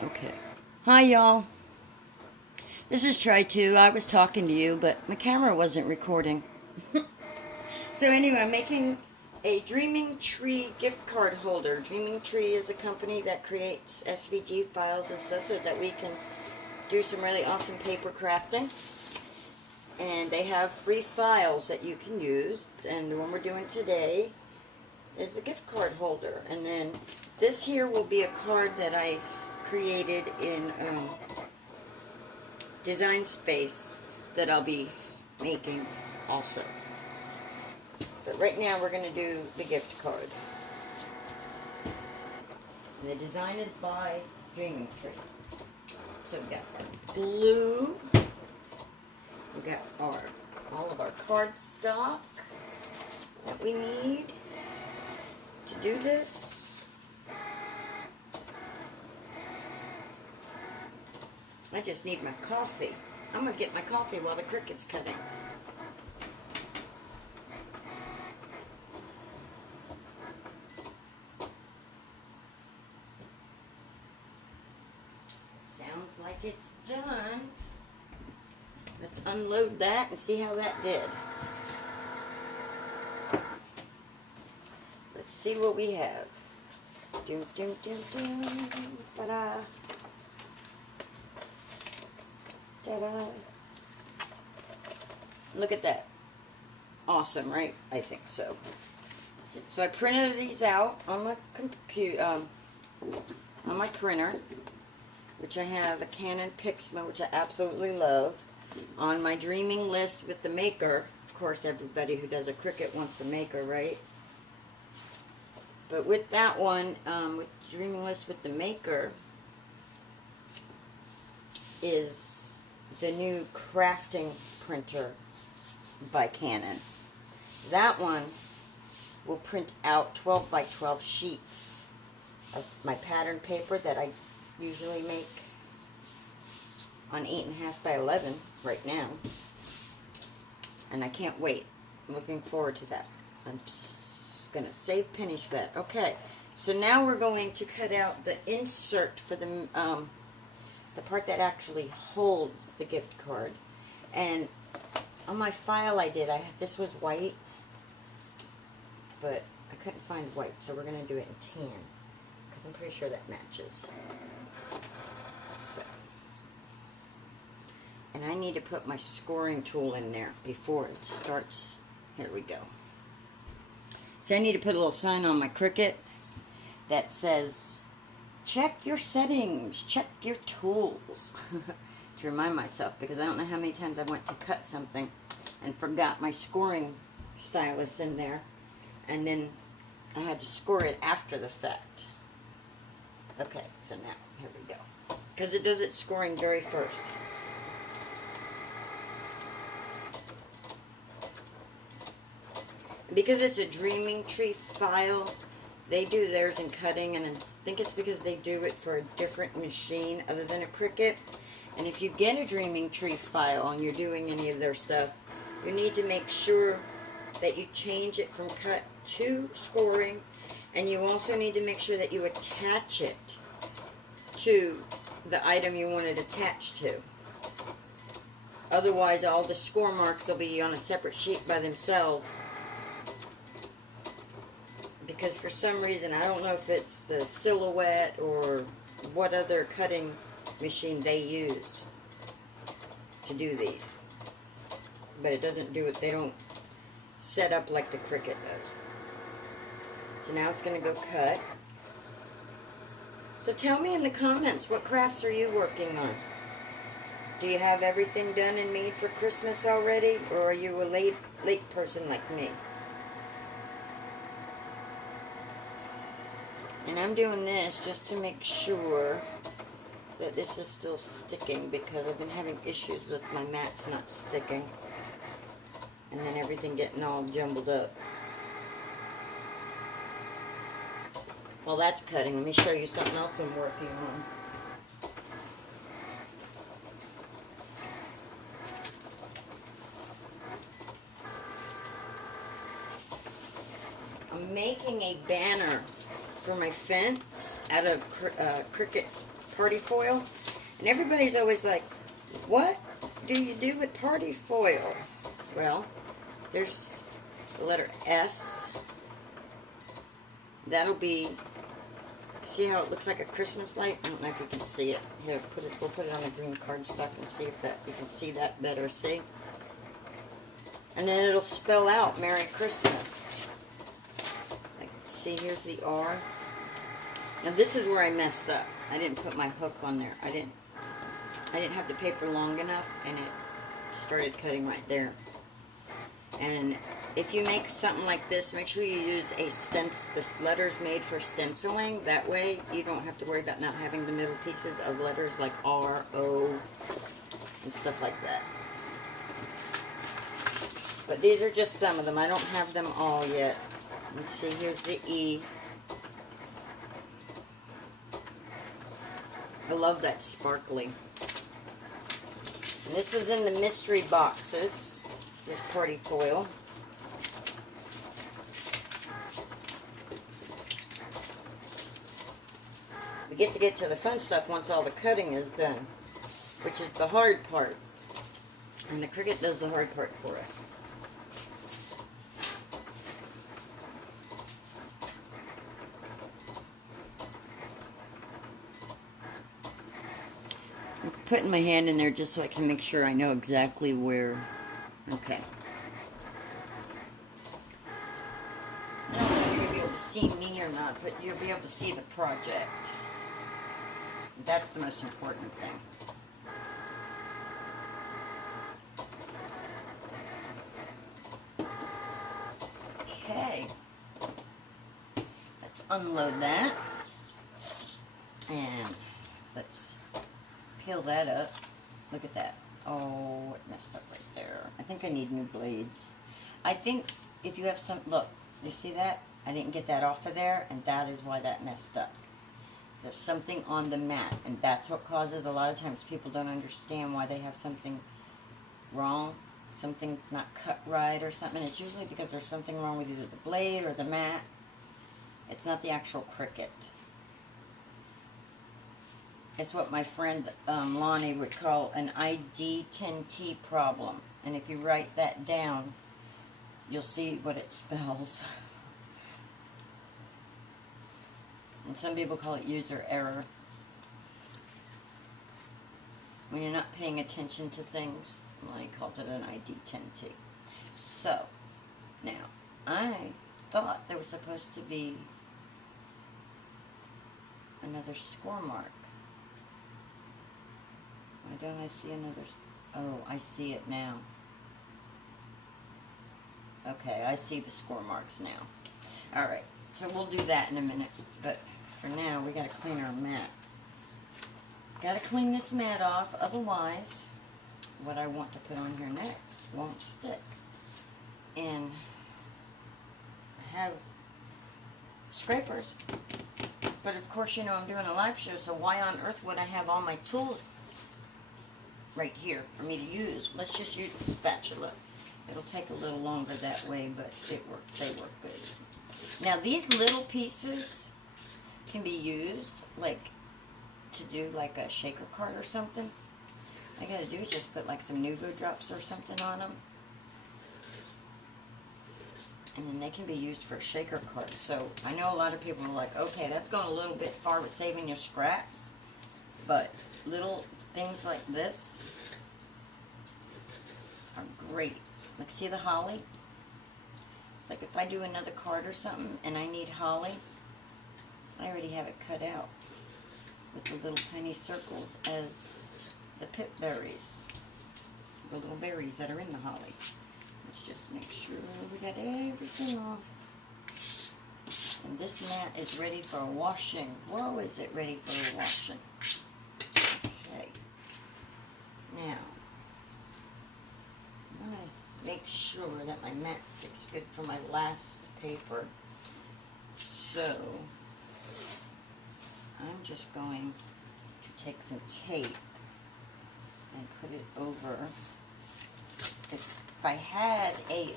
Okay. Hi, y'all. This is Try To. I was talking to you, but my camera wasn't recording. So anyway, I'm making a Dreaming Tree gift card holder. Dreaming Tree is a company that creates SVG files and stuff so that we can do some really awesome paper crafting. And they have free files that you can use. And the one we're doing today is a gift card holder. And then this here will be a card that I created in Design Space that I'll be making also. But right now we're going to do the gift card. And the design is by Dreaming Tree. So we've got glue. We've got all of our cardstock that we need to do this. I just need my coffee. I'm going to get my coffee while the Cricut's cutting. Sounds like it's done. Let's unload that and see how that did. Let's see what we have. Doom, doom, doom, doom. Ta-da. Ta-da. Look at that. Awesome, right? I think so. So I printed these out on my computer, on my printer, which I have a Canon Pixma, which I absolutely love. On my dreaming list with the maker. Of course, everybody who does a Cricut wants a maker, right? But with that one, with dreaming list with the maker, is the new crafting printer by Canon. That one will print out 12 by 12 sheets of my pattern paper that I usually make on 8.5 by 11 right now. And I can't wait. I'm looking forward to that. I'm going to save pennies for that. Okay, so now we're going to cut out the insert for the part that actually holds the gift card. And on my file I did, this was white, but I couldn't find white, so we're going to do it in tan, because I'm pretty sure that matches. So, and I need to put my scoring tool in there before it starts. Here we go. So I need to put a little sign on my Cricut that says, check your settings, check your tools. To remind myself, because I don't know how many times I went to cut something and forgot my scoring stylus in there, and then I had to score it after the fact. Okay, so now, here we go. Because it does its scoring very first. Because it's a Dreaming Tree file, they do theirs in cutting, and I think it's because they do it for a different machine other than a Cricut. And if you get a Dreaming Tree file and you're doing any of their stuff, you need to make sure that you change it from cut to scoring, and you also need to make sure that you attach it to the item you want it attached to. Otherwise, all the score marks will be on a separate sheet by themselves. Because for some reason, I don't know if it's the Silhouette or what other cutting machine they use to do these. But it doesn't do it, they don't set up like the Cricut does. So now it's going to go cut. So tell me in the comments, what crafts are you working on? Do you have everything done and made for Christmas already? Or are you a late person like me? And I'm doing this just to make sure that this is still sticking, because I've been having issues with my mats not sticking. And then everything getting all jumbled up. While that's cutting, let me show you something else I'm working on. I'm making a banner for my fence out of Cricut party foil. And everybody's always like, what do you do with party foil? Well, there's the letter S. That'll be, see how it looks like a Christmas light? I don't know if you can see it. Here, we'll put it on the green cardstock and see if you can see that better, see? And then it'll spell out Merry Christmas. Like, see, here's the R. Now this is where I messed up. I didn't put my hook on there. I didn't have the paper long enough, and it started cutting right there. And if you make something like this, make sure you use a stencil. This letter's made for stenciling. That way you don't have to worry about not having the middle pieces of letters like R, O, and stuff like that. But these are just some of them. I don't have them all yet. Let's see, here's the E. I love that sparkly. And this was in the mystery boxes, this party foil. We get to the fun stuff once all the cutting is done, which is the hard part. And the Cricut does the hard part for us. I'm putting my hand in there just so I can make sure I know exactly where. Okay. I don't know if you'll be able to see me or not, but you'll be able to see the project. That's the most important thing. Okay. Let's unload that. And let's peel that up. Look at that. Oh, it messed up right there. I think I need new blades. I think if you have some, look, you see that? I didn't get that off of there, and that is why that messed up. There's something on the mat, and that's what causes a lot of times people don't understand why they have something wrong. Something's not cut right or something. It's usually because there's something wrong with either the blade or the mat. It's not the actual Cricut. It's what my friend Lonnie would call an ID10T problem. And if you write that down, you'll see what it spells. And some people call it user error. When you're not paying attention to things, Lonnie calls it an ID10T. So, now, I thought there was supposed to be another score mark. Why don't I see another? Oh, I see it now. Okay, I see the score marks now. Alright, so we'll do that in a minute. But for now, we gotta clean our mat. Gotta clean this mat off, otherwise, what I want to put on here next won't stick. And I have scrapers. But of course, you know, I'm doing a live show, so why on earth would I have all my tools right here for me to use? Let's just use the spatula. It'll take a little longer that way, but they work good. Now these little pieces can be used like to do like a shaker card or something. All I gotta do is just put like some Nuvo drops or something on them. And then they can be used for a shaker card. So I know a lot of people are like, okay, that's going a little bit far with saving your scraps. But little things like this are great. Like, see the holly? It's like if I do another card or something and I need holly, I already have it cut out with the little tiny circles as the pip berries, the little berries that are in the holly. Let's just make sure we got everything off. And this mat is ready for washing. Whoa, is it ready for washing? Okay. Now, I'm going to make sure that my mat sticks good for my last paper. So, I'm just going to take some tape and put it over. If I had a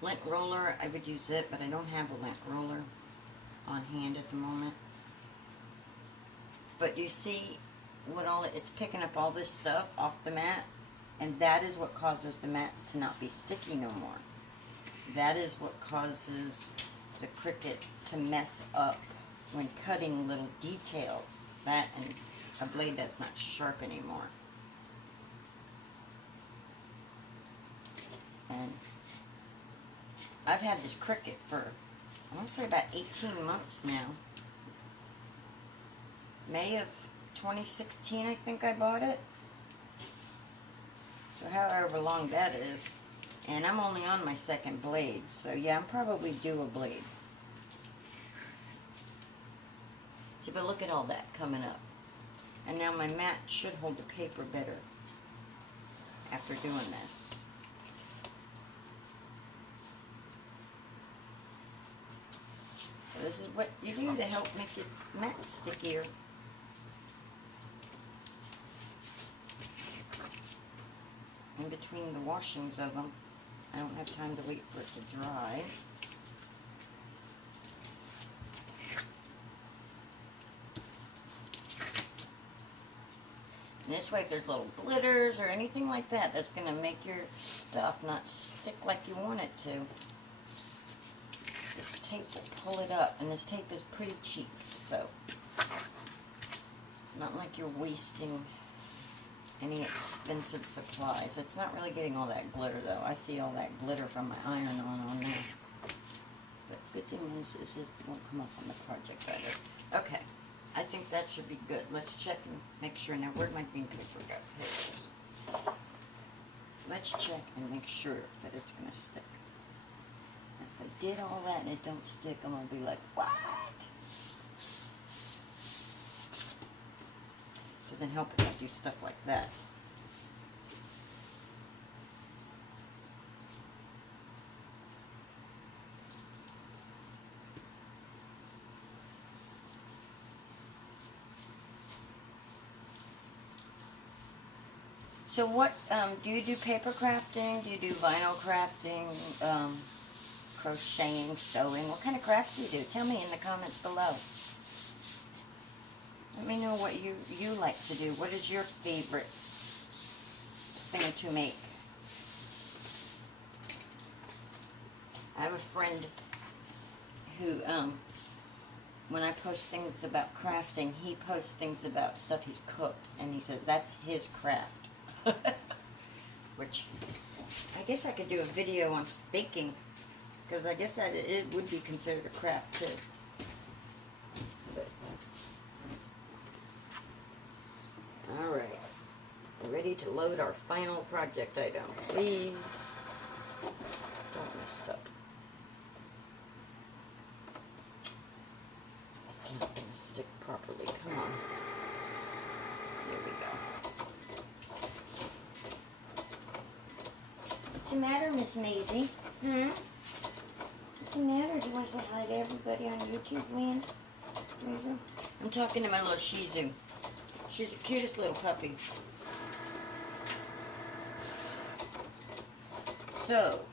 lint roller, I would use it, but I don't have a lint roller on hand at the moment. But you see what it's picking up all this stuff off the mat, and that is what causes the mats to not be sticky no more. That is what causes the Cricut to mess up when cutting little details. That and a blade that's not sharp anymore. And I've had this Cricut for, I want to say about 18 months now. May of 2016, I think I bought it. So however long that is. And I'm only on my second blade. So yeah, I'm probably due a blade. See, but look at all that coming up. And now my mat should hold the paper better after doing this. So this is what you do to help make your mat stickier. In between the washings of them, I don't have time to wait for it to dry. And this way, if there's little glitters or anything like that, that's going to make your stuff not stick like you want it to. This tape will pull it up, and this tape is pretty cheap, so it's not like you're wasting any expensive supplies. It's not really getting all that glitter, though. I see all that glitter from my iron on there. But good thing is it won't come up on the project either. Okay, I think that should be good. Let's check and make sure. Now, where'd my green paper go? Here it is. Let's check and make sure that it's going to stick. If I did all that and it don't stick, I'm going to be like, what? Doesn't help if I do stuff like that. So what, do you do paper crafting? Do you do vinyl crafting, crocheting, sewing? What kind of crafts do you do? Tell me in the comments below. Let me know what you like to do. What is your favorite thing to make? I have a friend who, when I post things about crafting, he posts things about stuff he's cooked, and he says that's his craft. Which, I guess I could do a video on baking, because I guess that it would be considered a craft too. Alright, we're ready to load our final project item. Please don't mess up. It's not going to stick properly. Come on. There we go. What's the matter, Miss Maisie? What's the matter? Do you want to say hi to everybody on YouTube land? I'm talking to my little Shih Tzu. She's the cutest little puppy. So,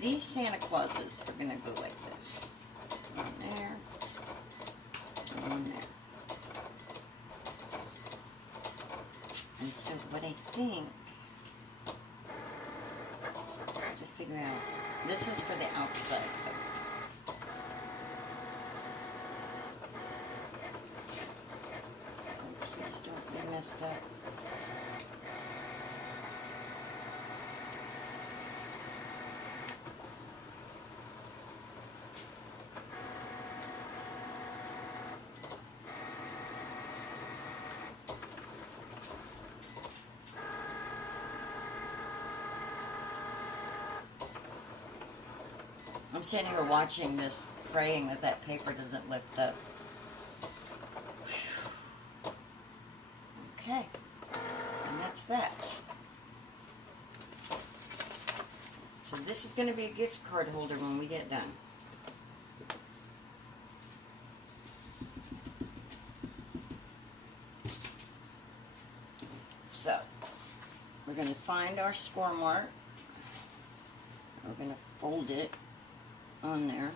these Santa Clauses are going to go like this. One there, and one there. And so what I think, to figure out, this is for the outside. Please don't be messed up. I'm sitting here watching this, praying that that paper doesn't lift up. Okay, and that's that. So this is going to be a gift card holder when we get done. So, we're going to find our score mark. We're going to fold it on there.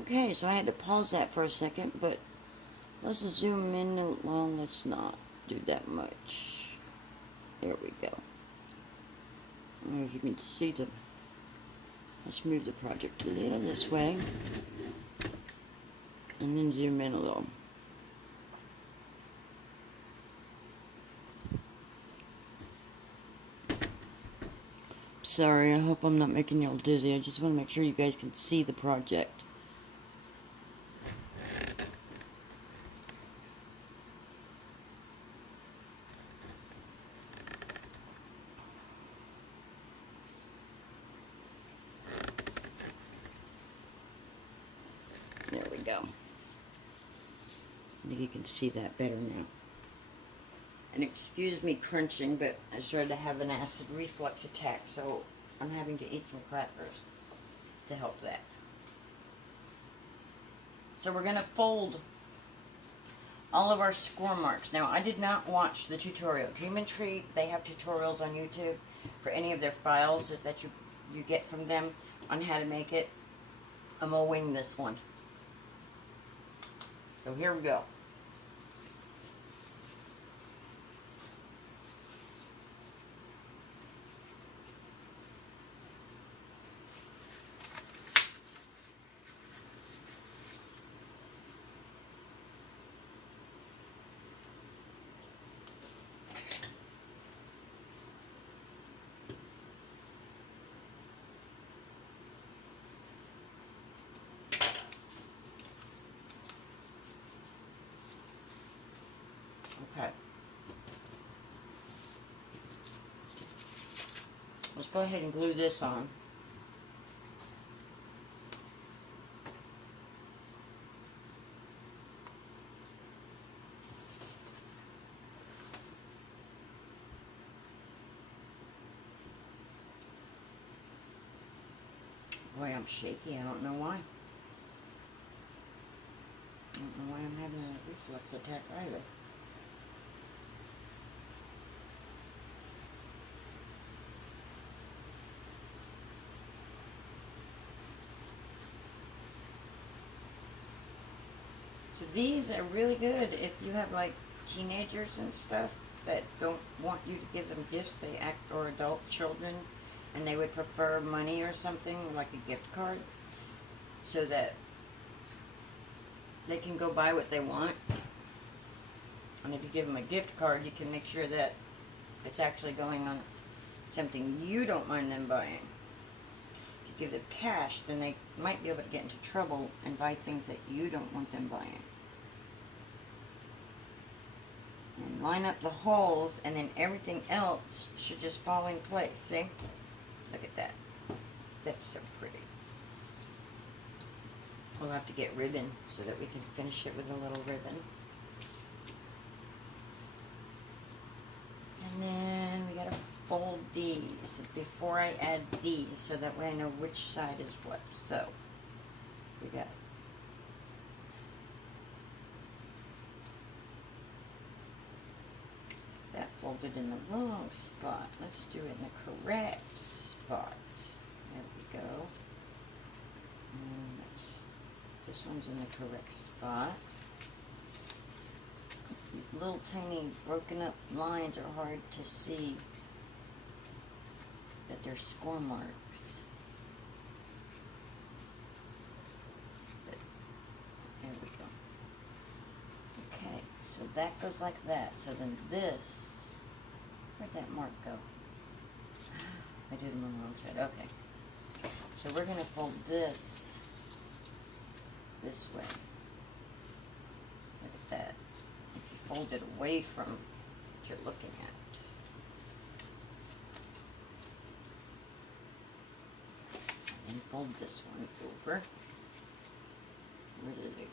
Okay, so I had to pause that for a second, but let's zoom in. Well, let's not do that much. There we go. I don't know if you can see the... Let's move the project a little this way. And then zoom in a little. Sorry, I hope I'm not making y'all dizzy. I just want to make sure you guys can see the project. There we go. I think you can see that better now. And excuse me crunching, but I started to have an acid reflux attack, so I'm having to eat some crackers to help that. So we're going to fold all of our score marks. Now, I did not watch the tutorial. Dream & Treat, they have tutorials on YouTube for any of their files that you get from them on how to make it. I'm going to wing this one. So here we go. Okay. Let's go ahead and glue this on. Boy, I'm shaky. I don't know why. I don't know why I'm having a reflux attack either. So these are really good if you have like teenagers and stuff that don't want you to give them gifts, they act, or adult children, and they would prefer money or something like a gift card, so that they can go buy what they want. And if you give them a gift card, you can make sure that it's actually going on something you don't mind them buying. If you give them cash, then they might be able to get into trouble and buy things that you don't want them buying. And line up the holes, and then everything else should just fall in place. See? Look at that. That's so pretty. We'll have to get ribbon so that we can finish it with a little ribbon. And then we gotta fold these before I add these, so that way I know which side is what. So we got that folded in the wrong spot. Let's do it in the correct spot. There we go. And this one's in the correct spot. These little tiny broken up lines are hard to see that they're score marks. But there we go. Okay, so that goes like that. So then this, where'd that mark go? I did them on the wrong side. Okay. So we're going to fold this way. Look at that. If you fold it away from what you're looking at. And then fold this one over. Where did it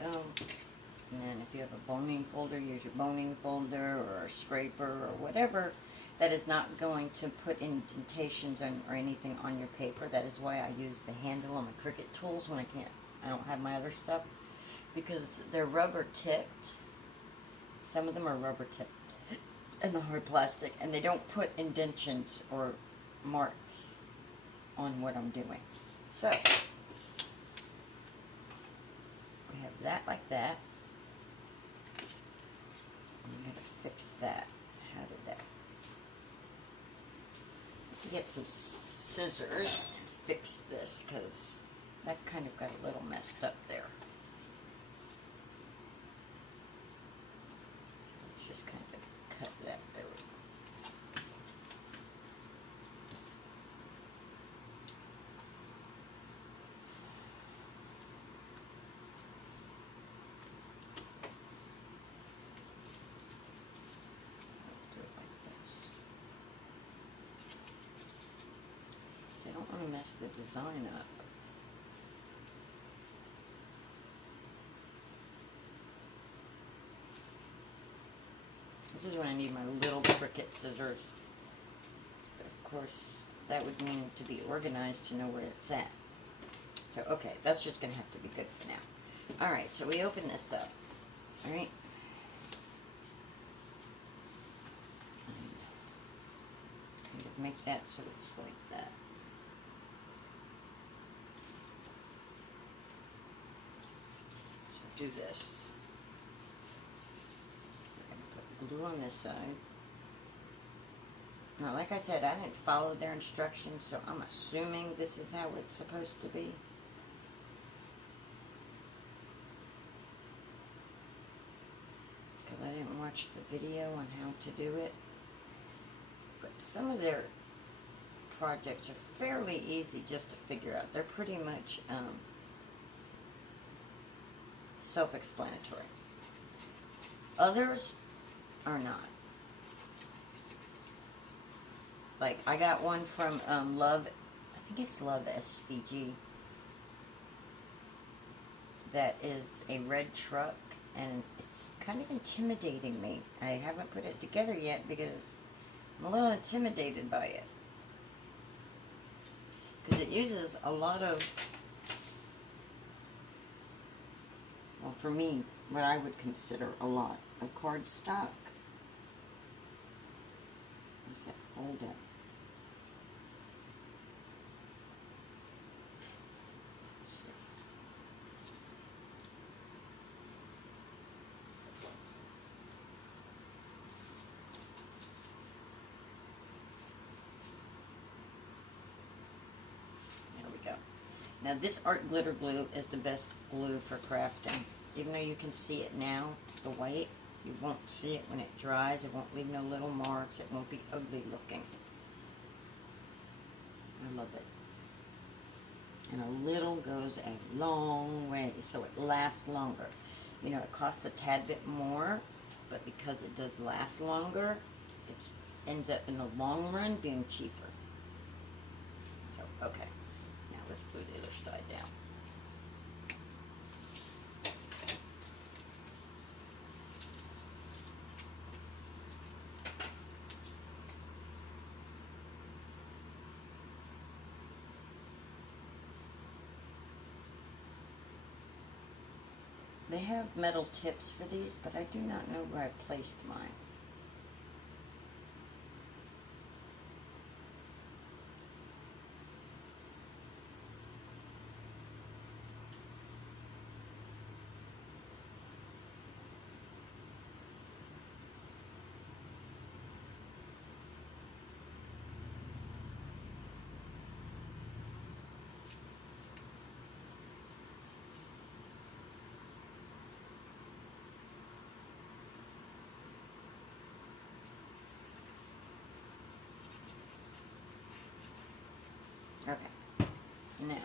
go? Go. And then if you have a boning folder, use your boning folder or a scraper or whatever. That is not going to put indentations or anything on your paper. That is why I use the handle on my Cricut tools when I don't have my other stuff. Because they're rubber tipped. Some of them are rubber tipped and the hard plastic. And they don't put indentions or marks on what I'm doing. So, we have that like that. I'm going to fix that. How did that? Get some scissors and fix this because that kind of got a little messed up there. Let's just kind of cut that. There we go. I don't want to mess the design up. This is when I need my little Cricut scissors. But of course, that would mean to be organized to know where it's at. So, okay, that's just going to have to be good for now. Alright, so we open this up. Alright. Kind of make that so it's like that. Do this. We're going to put glue on this side. Now, like I said, I didn't follow their instructions, so I'm assuming this is how it's supposed to be. Because I didn't watch the video on how to do it. But some of their projects are fairly easy just to figure out. They're pretty much self-explanatory. Others are not. Like, I got one from Love, I think it's Love SVG. That is a red truck, and it's kind of intimidating me. I haven't put it together yet because I'm a little intimidated by it. Because it uses a lot of, well, for me, what I would consider a lot of cardstock. Where's that folder? There we go. Now this art glitter glue is the best glue for crafting. Even though you can see it now, the white, you won't see it when it dries. It won't leave no little marks. It won't be ugly looking. I love it. And a little goes a long way, so it lasts longer. You know, it costs a tad bit more, but because it does last longer, it ends up in the long run being cheaper. So, okay. Now let's glue the other side down. They have metal tips for these, but I do not know where I placed mine. Okay, now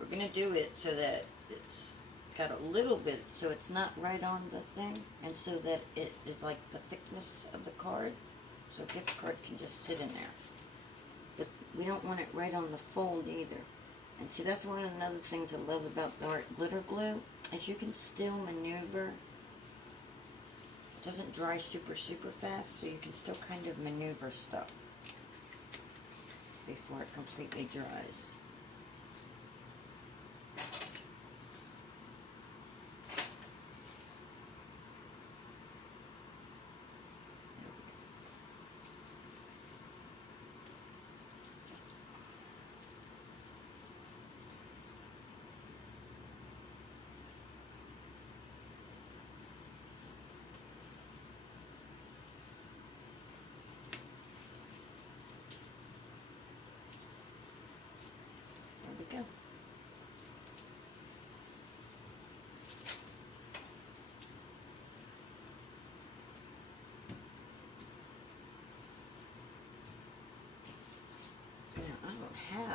we're going to do it so that it's got a little bit, so it's not right on the thing, and so that it is like the thickness of the card, so a gift card can just sit in there. But we don't want it right on the fold either. And see, that's one of the other things I love about the art glitter glue, is you can still maneuver. It doesn't dry super fast, so you can still kind of maneuver stuff before it completely dries.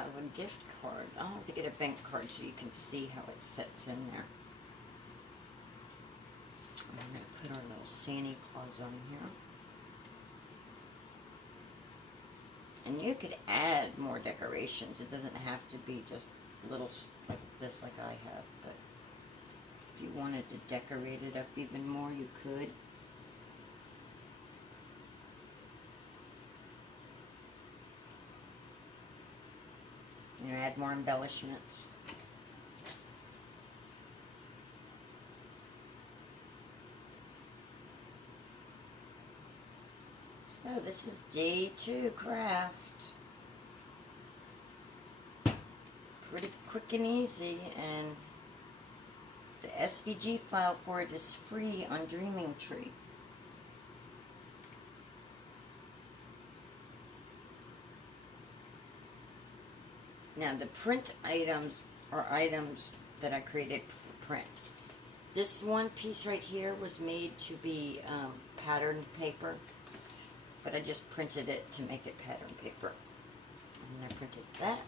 have a gift card. I'll have to get a bank card so you can see how it sits in there. I'm going to put our little Santa Claus on here. And you could add more decorations. It doesn't have to be just little like this like I have. But if you wanted to decorate it up even more, you could. You know, add more embellishments. So this is day 2 craft. Pretty quick and easy, and the SVG file for it is free on Dreaming Tree. Now the print items are items that I created for print. This one piece right here was made to be patterned paper, but I just printed it to make it pattern paper. And I printed that,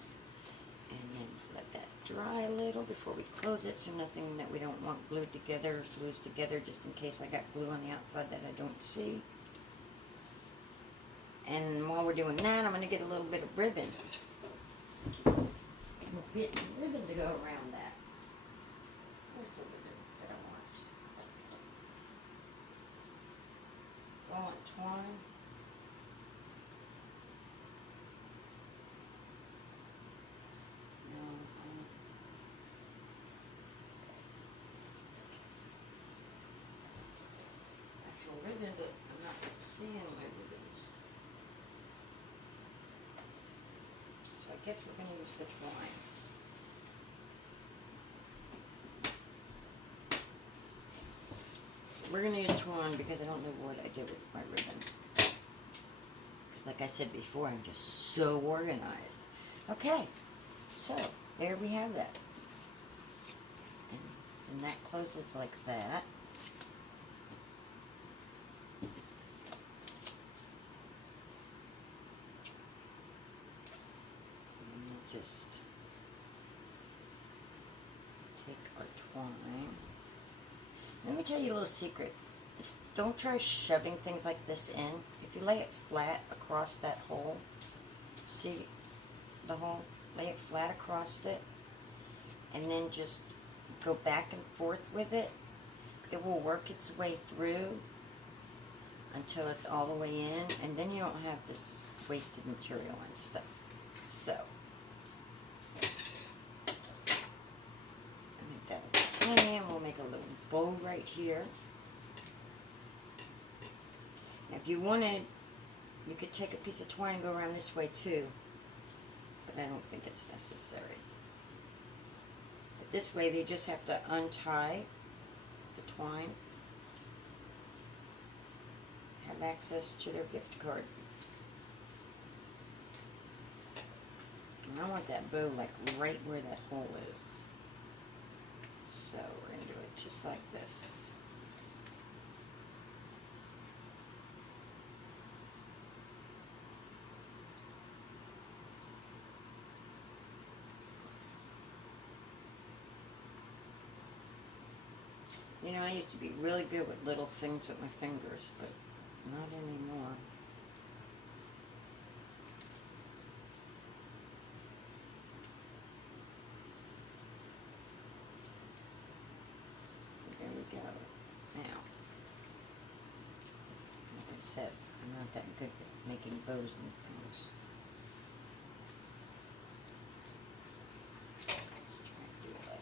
and then let that dry a little before we close it, so nothing that we don't want glued together glues together, just in case I got glue on the outside that I don't see. And while we're doing that, I'm going to get a little bit of ribbon. A bit of ribbon to go around that. Where's the ribbon that I want? I want twine. No, actual ribbon, but I'm not seeing my ribbons. So I guess we're going to use the twine. We're going to use twine because I don't know what I did with my ribbon. Because like I said before, I'm just so organized. Okay, so there we have that. And that closes like that. And we'll just take our twine. Let me tell you a little secret. Just don't try shoving things like this in. If you lay it flat across that hole, see the hole? Lay it flat across it, and then just go back and forth with it. It will work its way through until it's all the way in, and then you don't have this wasted material and stuff. So, and we'll make a little bow right here. Now, if you wanted, you could take a piece of twine and go around this way too, but I don't think it's necessary. But this way, they just have to untie the twine, have access to their gift card. And I want that bow like right where that hole is. So we're going to do it just like this. You know, I used to be really good with little things with my fingers, but not anymore. There we go. Now, like I said, I'm not that good at making bows and things. Let's try and do it.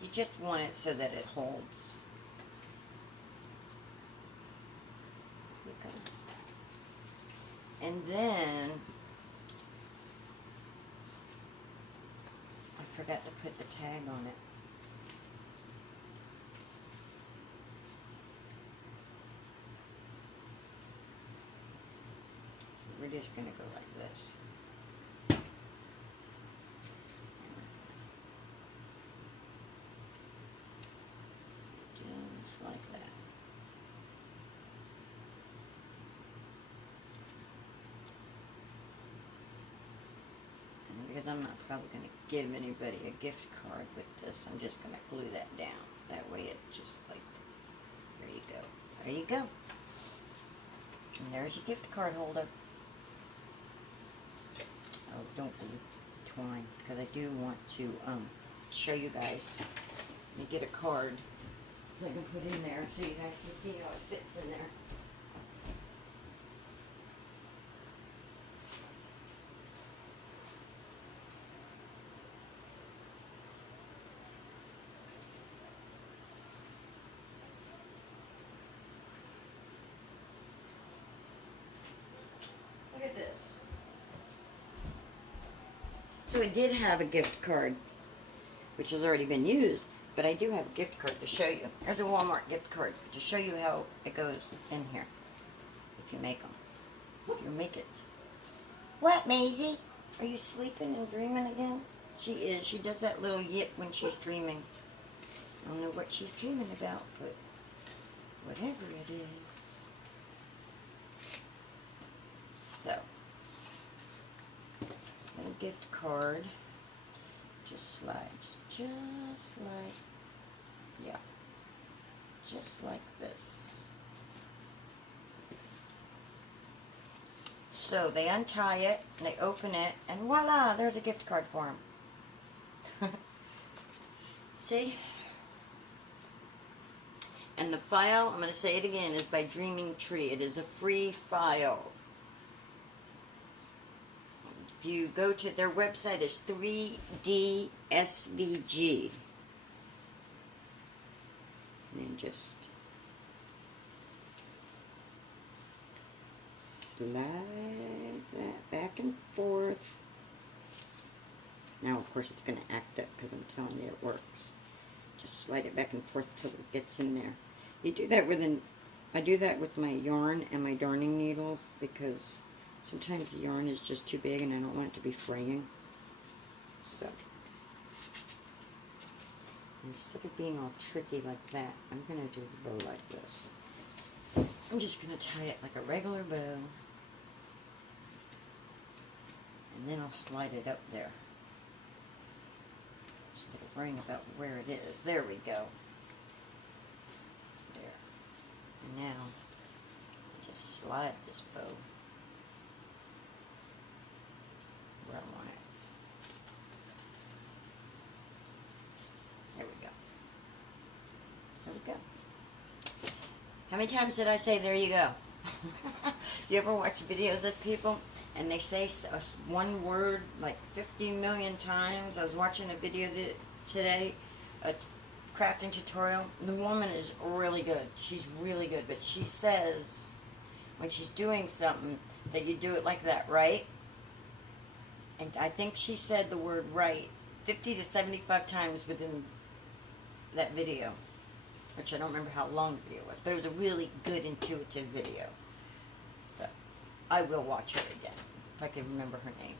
You just want it so that it holds. Okay. And then I forgot to put the tag on it. So we're just going to go like this. Just like that. because I'm not probably going to give anybody a gift card with this. I'm just going to glue that down. That way it just like, there you go. There you go. And there's your gift card holder. Oh, don't do the twine, because I do want to show you guys. Let me get a card so I can put in there so you guys can see how it fits in there. Look at this. So it did have a gift card, which has already been used, but I do have a gift card to show you. There's a Walmart gift card to show you how it goes in here, if you make them. If you make it. What, Maisie? Are you sleeping and dreaming again? She is. She does that little yip when she's dreaming. I don't know what she's dreaming about, but whatever it is. So, a gift card just slides just like, yeah, just like this. So they untie it and they open it, and voila, there's a gift card for them. See? And the file, I'm going to say it again, is by Dreaming Tree. It is a free file. If you go to their website, it's 3DSVG. And then just slide that back and forth. Now, of course, it's going to act up because I'm telling you it works. Just slide it back and forth till it gets in there. You do that with I do that with my yarn and my darning needles because sometimes the yarn is just too big and I don't want it to be fraying. So, instead of being all tricky like that, I'm going to do the bow like this. I'm just going to tie it like a regular bow. And then I'll slide it up there. Instead of worrying about where it is. There we go. There. And now, just slide this bow where I want it. There we go. There we go. How many times did I say, there you go? You ever watch videos of people and they say one word like 50 million times? I was watching a video today, a crafting tutorial. The woman is really good. She's really good. But she says when she's doing something that you do it like that, right? And I think she said the word right 50 to 75 times within that video. Which I don't remember how long the video was. But it was a really good, intuitive video. So, I will watch her again. If I can remember her name.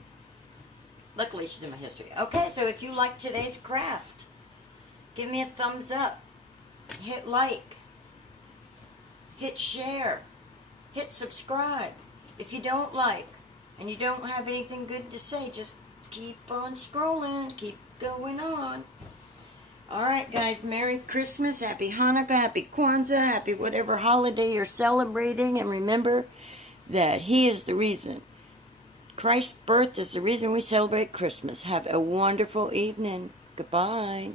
Luckily, she's in my history. Okay, so if you like today's craft, give me a thumbs up. Hit like. Hit share. Hit subscribe. If you don't like, and you don't have anything good to say, just keep on scrolling. Keep going on. Alright guys, Merry Christmas, Happy Hanukkah, Happy Kwanzaa, Happy whatever holiday you're celebrating, and remember that He is the reason. Christ's birth is the reason we celebrate Christmas. Have a wonderful evening. Goodbye.